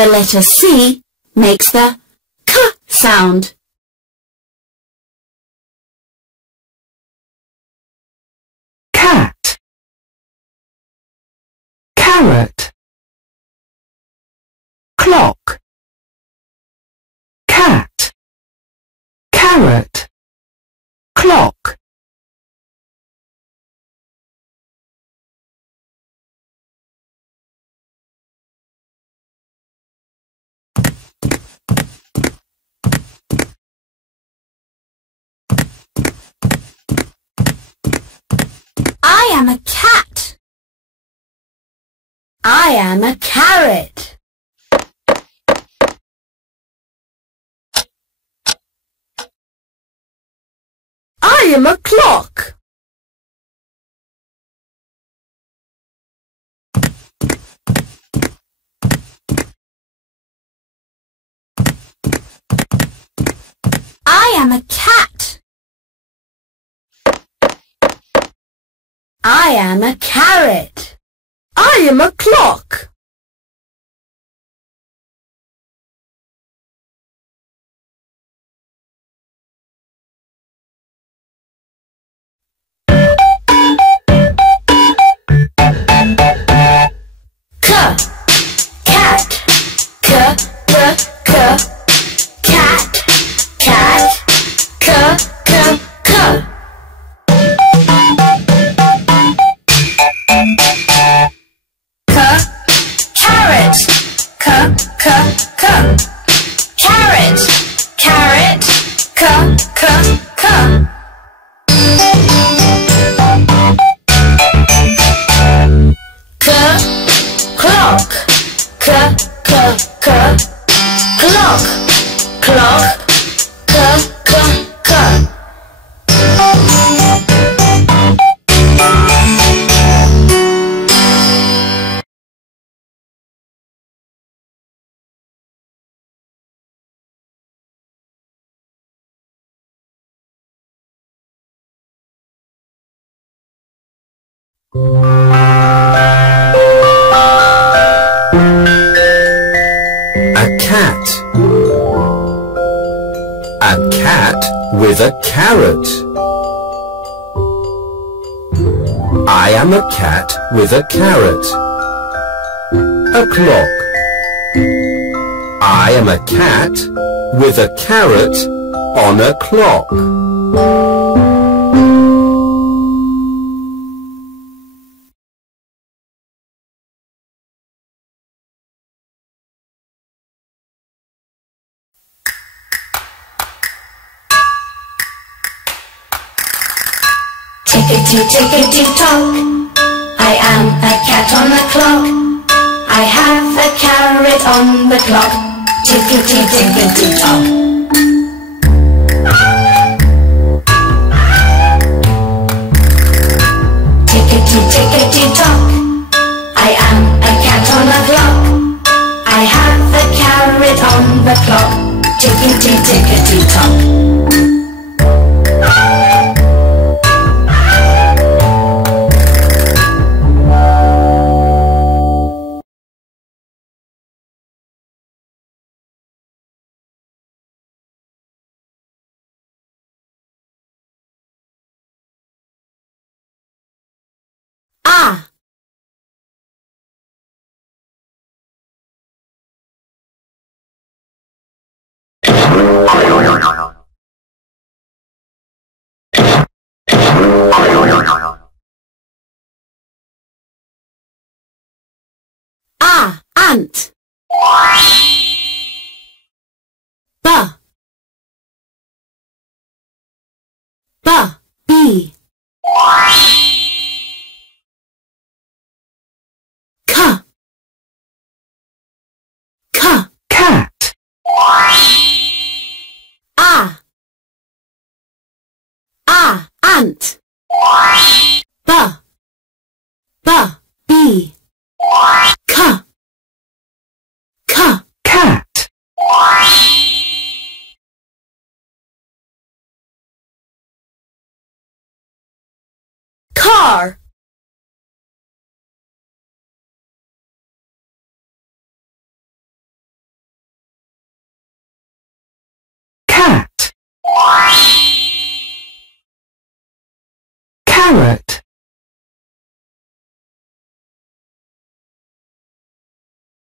The letter C makes the k sound. Cat, carrot, clock, cat, carrot, clock. I am a cat. I am a carrot. I am a clock. I am a cat. I am a carrot. I am a clock. A cat. A cat with a carrot. I am a cat with a carrot. A clock. I am a cat with a carrot on a clock. Tickety-tickety-tock, I am a cat on a clock. I have a carrot on the clock. Tickety-tickety-tock. Tickety-tickety-tock, I am a cat on a clock. I have a carrot on the clock. Tickety-tickety-tock. Ah. Ah, ant. Ba. Ba, bee. Ka. Ka. Cat. Ah. Ah, ant. Ba. Ba, bee. Ka. Ka. Cat. carrot.